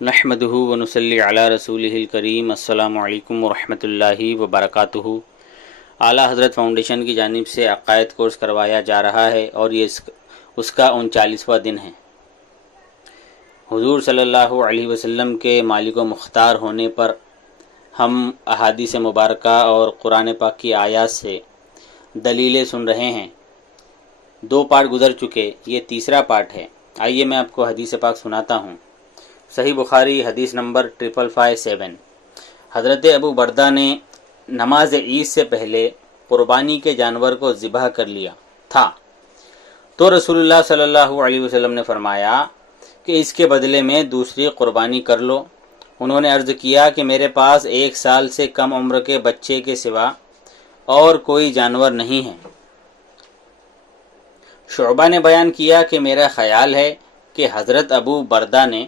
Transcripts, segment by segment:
نحمدہ ونصلی علی رسولہ الکریم۔ السلام علیکم ورحمۃ اللہ وبرکاتہ۔ اعلیٰ حضرت فاؤنڈیشن کی جانب سے عقائد کورس کروایا جا رہا ہے اور یہ اس کا 39واں دن ہے۔ حضور صلی اللہ علیہ وسلم کے مالک و مختار ہونے پر ہم احادیث مبارکہ اور قرآن پاک کی آیات سے دلیلیں سن رہے ہیں۔ 2 پارٹ گزر چکے، یہ تیسرا پارٹ ہے۔ آئیے میں آپ کو حدیث پاک سناتا ہوں۔ صحیح بخاری حدیث نمبر 5557۔ حضرت ابو بردہ نے نماز عید سے پہلے قربانی کے جانور کو ذبح کر لیا تھا، تو رسول اللہ صلی اللہ علیہ وسلم نے فرمایا کہ اس کے بدلے میں دوسری قربانی کر لو۔ انہوں نے عرض کیا کہ میرے پاس 1 سال سے کم عمر کے بچے کے سوا اور کوئی جانور نہیں ہے۔ شعبہ نے بیان کیا کہ میرا خیال ہے کہ حضرت ابو بردہ نے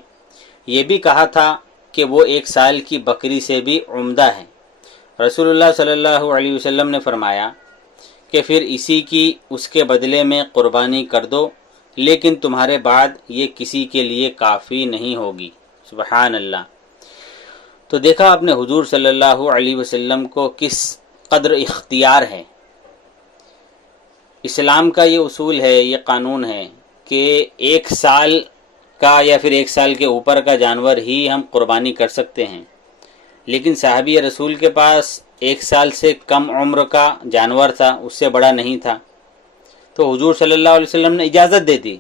یہ بھی کہا تھا کہ وہ 1 سال کی بکری سے بھی عمدہ ہے۔ رسول اللہ صلی اللہ علیہ وسلم نے فرمایا کہ پھر اسی کی اس کے بدلے میں قربانی کر دو، لیکن تمہارے بعد یہ کسی کے لیے کافی نہیں ہوگی۔ سبحان اللہ۔ تو دیکھا آپ نے حضور صلی اللہ علیہ وسلم کو کس قدر اختیار ہے۔ اسلام کا یہ اصول ہے، یہ قانون ہے کہ 1 سال کا یا پھر 1 سال کے اوپر کا جانور ہی ہم قربانی کر سکتے ہیں، لیکن صحابی رسول کے پاس 1 سال سے کم عمر کا جانور تھا، اس سے بڑا نہیں تھا، تو حضور صلی اللہ علیہ وسلم نے اجازت دے دی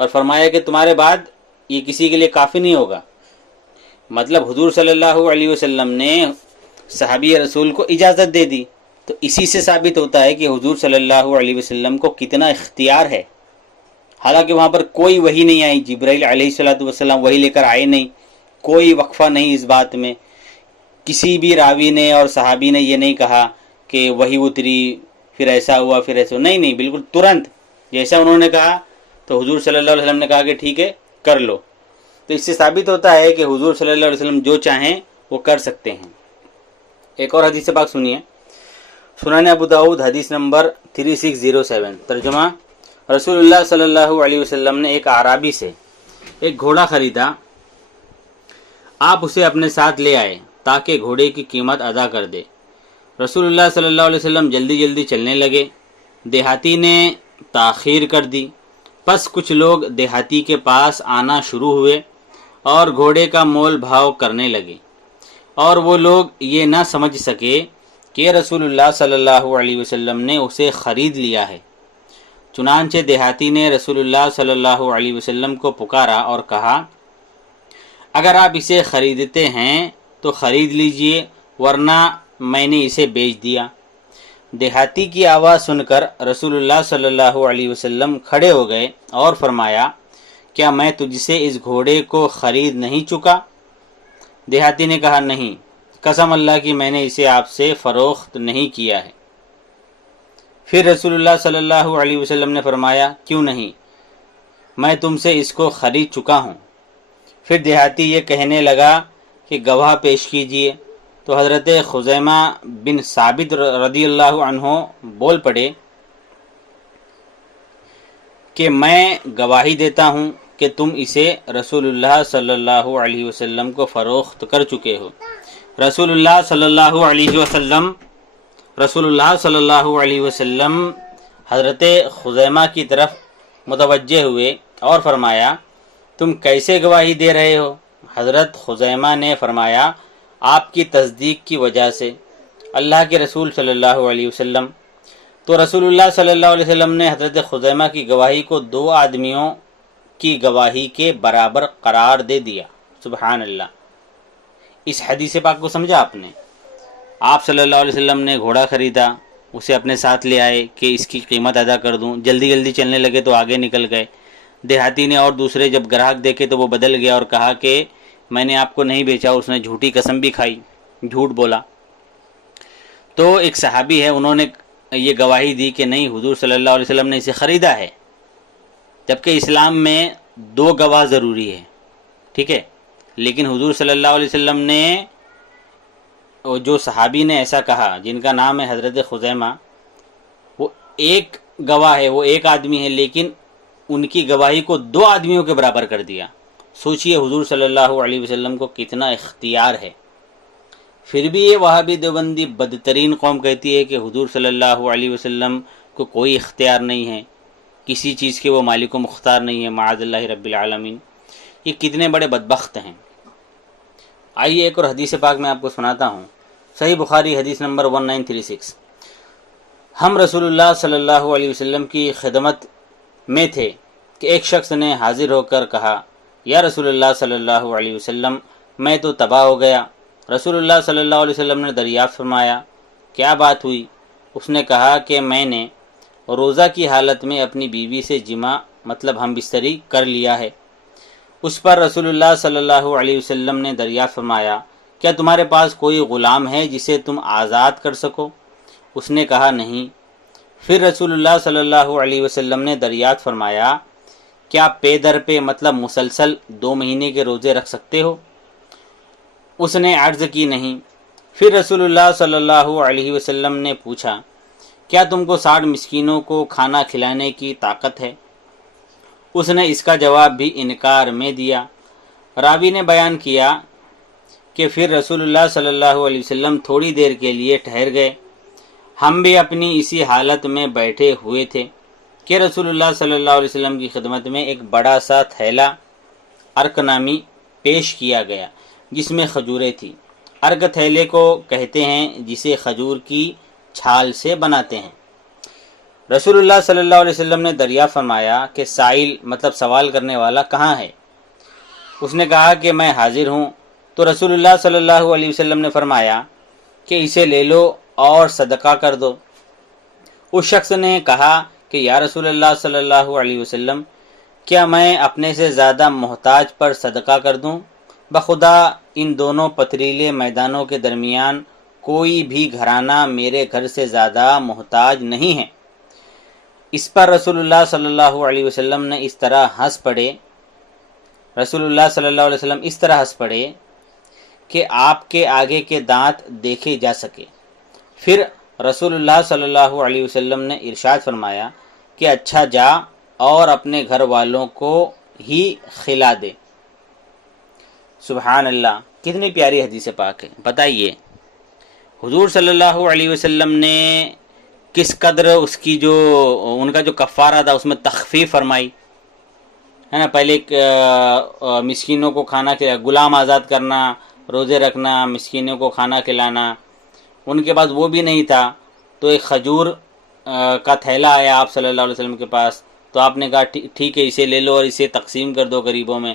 اور فرمایا کہ تمہارے بعد یہ کسی کے لیے کافی نہیں ہوگا۔ مطلب حضور صلی اللہ علیہ وسلم نے صحابی رسول کو اجازت دے دی، تو اسی سے ثابت ہوتا ہے کہ حضور صلی اللہ علیہ وسلم کو کتنا اختیار ہے۔ حالانکہ وہاں پر کوئی وحی نہیں آئی، جبرائیل علیہ السلام وحی لے کر آئے نہیں، کوئی وقفہ نہیں اس بات میں، کسی بھی راوی نے اور صحابی نے یہ نہیں کہا کہ وحی اتری پھر ایسا ہوا پھر ایسا، نہیں، بالکل ترنت جیسا انہوں نے کہا تو حضور صلی اللہ علیہ وسلم نے کہا کہ ٹھیک ہے کر لو۔ تو اس سے ثابت ہوتا ہے کہ حضور صلی اللہ علیہ وسلم جو چاہیں وہ کر سکتے ہیں۔ ایک اور حدیث پاک سنیے، سنن ابو داؤد حدیث نمبر 3607۔ ترجمہ: رسول اللہ صلی اللہ علیہ وسلم نے ایک اعرابی سے ایک گھوڑا خریدا، آپ اسے اپنے ساتھ لے آئے تاکہ گھوڑے کی قیمت ادا کر دے۔ رسول اللہ صلی اللہ علیہ وسلم جلدی چلنے لگے، دیہاتی نے تاخیر کر دی، پس کچھ لوگ دیہاتی کے پاس آنا شروع ہوئے اور گھوڑے کا مول بھاؤ کرنے لگے، اور وہ لوگ یہ نہ سمجھ سکے کہ رسول اللہ صلی اللہ علیہ وسلم نے اسے خرید لیا ہے۔ چنانچہ دیہاتی نے رسول اللہ صلی اللہ علیہ وسلم کو پکارا اور کہا، اگر آپ اسے خریدتے ہیں تو خرید لیجئے، ورنہ میں نے اسے بیچ دیا۔ دیہاتی کی آواز سن کر رسول اللہ صلی اللہ علیہ وسلم کھڑے ہو گئے اور فرمایا، کیا میں تجھ سے اس گھوڑے کو خرید نہیں چکا؟ دیہاتی نے کہا، نہیں، قسم اللہ کی میں نے اسے آپ سے فروخت نہیں کیا ہے۔ پھر رسول اللہ صلی اللہ علیہ وسلم نے فرمایا، کیوں نہیں، میں تم سے اس کو خرید چکا ہوں۔ پھر دیہاتی یہ کہنے لگا کہ گواہ پیش کیجئے، تو حضرت خزیمہ بن ثابت رضی اللہ عنہ بول پڑے کہ میں گواہی دیتا ہوں کہ تم اسے رسول اللہ صلی اللہ علیہ وسلم کو فروخت کر چکے ہو۔ رسول اللہ صلی اللہ علیہ وسلم حضرت خزیمہ کی طرف متوجہ ہوئے اور فرمایا، تم کیسے گواہی دے رہے ہو؟ حضرت خزیمہ نے فرمایا، آپ کی تصدیق کی وجہ سے، اللہ کے رسول صلی اللہ علیہ وسلم۔ تو رسول اللہ صلی اللہ علیہ وسلم نے حضرت خزیمہ کی گواہی کو 2 آدمیوں کی گواہی کے برابر قرار دے دیا۔ سبحان اللہ۔ اس حدیث پاک کو سمجھا آپ نے؟ آپ صلی اللہ علیہ وسلم نے گھوڑا خریدا، اسے اپنے ساتھ لے آئے کہ اس کی قیمت ادا کر دوں، جلدی چلنے لگے تو آگے نکل گئے۔ دیہاتی نے اور دوسرے جب گراہک دیکھے تو وہ بدل گیا اور کہا کہ میں نے آپ کو نہیں بیچا، اس نے جھوٹی قسم بھی کھائی، جھوٹ بولا۔ تو ایک صحابی ہے، انہوں نے یہ گواہی دی کہ نہیں، حضور صلی اللہ علیہ وسلم نے اسے خریدا ہے، جبکہ اسلام میں 2 گواہ ضروری ہے، ٹھیک ہے، لیکن حضور صلی اللہ علیہ وسلم نے جو صحابی نے ایسا کہا جن کا نام ہے حضرت خزیمہ، وہ ایک گواہ ہے، وہ ایک آدمی ہے، لیکن ان کی گواہی کو 2 آدمیوں کے برابر کر دیا۔ سوچئے حضور صلی اللہ علیہ وسلم کو کتنا اختیار ہے، پھر بھی یہ وہابی دیوبندی بدترین قوم کہتی ہے کہ حضور صلی اللہ علیہ وسلم کو کوئی اختیار نہیں ہے، کسی چیز کے وہ مالک و مختار نہیں ہے، معاذ اللہ رب العالمین۔ یہ کتنے بڑے بدبخت ہیں۔ آئیے ایک اور حدیث پاک میں آپ کو سناتا ہوں، صحیح بخاری حدیث نمبر 1936۔ ہم رسول اللہ صلی اللہ علیہ وسلم کی خدمت میں تھے کہ ایک شخص نے حاضر ہو کر کہا، یا رسول اللہ صلی اللہ علیہ وسلم، میں تو تباہ ہو گیا۔ رسول اللہ صلی اللہ علیہ وسلم نے دریافت فرمایا، کیا بات ہوئی؟ اس نے کہا کہ میں نے روزہ کی حالت میں اپنی بیوی سے جماع مطلب ہم بستری کر لیا ہے۔ اس پر رسول اللہ صلی اللہ علیہ وسلم نے دریافت فرمایا، کیا تمہارے پاس کوئی غلام ہے جسے تم آزاد کر سکو؟ اس نے کہا نہیں۔ پھر رسول اللہ صلی اللہ علیہ وسلم نے دریافت فرمایا، کیا پے در پہ مطلب مسلسل 2 مہینے کے روزے رکھ سکتے ہو؟ اس نے عرض کی نہیں۔ پھر رسول اللہ صلی اللہ علیہ وسلم نے پوچھا، کیا تم کو 60 مسکینوں کو کھانا کھلانے کی طاقت ہے؟ اس نے اس کا جواب بھی انکار میں دیا۔ راوی نے بیان کیا کہ پھر رسول اللہ صلی اللہ علیہ وسلم تھوڑی دیر کے لیے ٹھہر گئے، ہم بھی اپنی اسی حالت میں بیٹھے ہوئے تھے کہ رسول اللہ صلی اللہ علیہ وسلم کی خدمت میں ایک بڑا سا تھیلا ارک نامی پیش کیا گیا جس میں کھجوریں تھیں۔ ارک تھیلے کو کہتے ہیں جسے کھجور کی چھال سے بناتے ہیں۔ رسول اللہ صلی اللہ علیہ وسلم نے دریافت فرمایا کہ سائل مطلب سوال کرنے والا کہاں ہے؟ اس نے کہا کہ میں حاضر ہوں۔ تو رسول اللہ صلی اللہ علیہ وسلم نے فرمایا کہ اسے لے لو اور صدقہ کر دو۔ اس شخص نے کہا کہ یا رسول اللہ صلی اللہ علیہ وسلم، کیا میں اپنے سے زیادہ محتاج پر صدقہ کر دوں؟ بخدا ان دونوں پتھریلے میدانوں کے درمیان کوئی بھی گھرانہ میرے گھر سے زیادہ محتاج نہیں ہے۔ اس پر رسول اللہ صلی اللہ علیہ وسلم نے اس طرح ہنس پڑے کہ آپ کے آگے کے دانت دیکھے جا سکے۔ پھر رسول اللہ صلی اللہ علیہ وسلم نے ارشاد فرمایا کہ اچھا جا اور اپنے گھر والوں کو ہی کھلا دے۔ سبحان اللہ، کتنی پیاری حدیث پاک ہے۔ بتائیے حضور صلی اللہ علیہ وسلم نے کس قدر اس کی جو ان کا جو کفارہ تھا اس میں تخفیف فرمائی ہے نا۔ پہلے مسکینوں کو کھانا کھلانا، غلام آزاد کرنا، روزے رکھنا، مسکینوں کو کھانا کھلانا، ان کے پاس وہ بھی نہیں تھا تو ایک کھجور کا تھیلا آیا آپ صلی اللہ علیہ وسلم کے پاس، تو آپ نے کہا ٹھیک ہے اسے لے لو اور اسے تقسیم کر دو غریبوں میں۔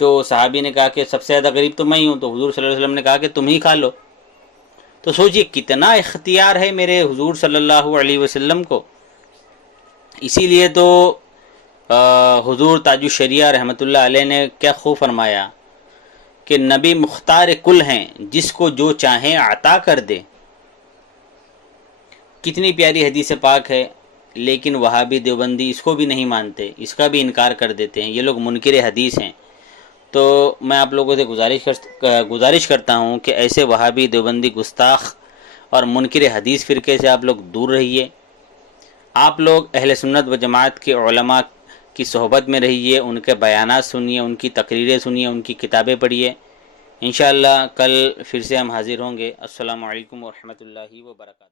تو صحابی نے کہا کہ سب سے زیادہ غریب تو میں ہی ہوں، تو حضور صلی اللہ علیہ وسلم نے کہا کہ تم ہی کھا لو۔ تو سوچئے کتنا اختیار ہے میرے حضور صلی اللہ علیہ وسلم کو۔ اسی لیے تو حضور تاج الشریعہ رحمۃ اللہ علیہ نے کیا خوب فرمایا کہ نبی مختار کل ہیں، جس کو جو چاہیں عطا کر دے۔ کتنی پیاری حدیث پاک ہے، لیکن وہابی دیوبندی اس کو بھی نہیں مانتے، اس کا بھی انکار کر دیتے ہیں۔ یہ لوگ منکر حدیث ہیں۔ تو میں آپ لوگوں سے گزارش کرتا ہوں کہ ایسے وہابی دیوبندی گستاخ اور منکر حدیث فرقے سے آپ لوگ دور رہیے۔ آپ لوگ اہل سنت و جماعت کے علماء کی صحبت میں رہیے، ان کے بیانات سنیے، ان کی تقریریں سنیے، ان کی کتابیں پڑھیے۔ انشاءاللہ کل پھر سے ہم حاضر ہوں گے۔ السلام علیکم ورحمۃ اللہ وبرکاتہ۔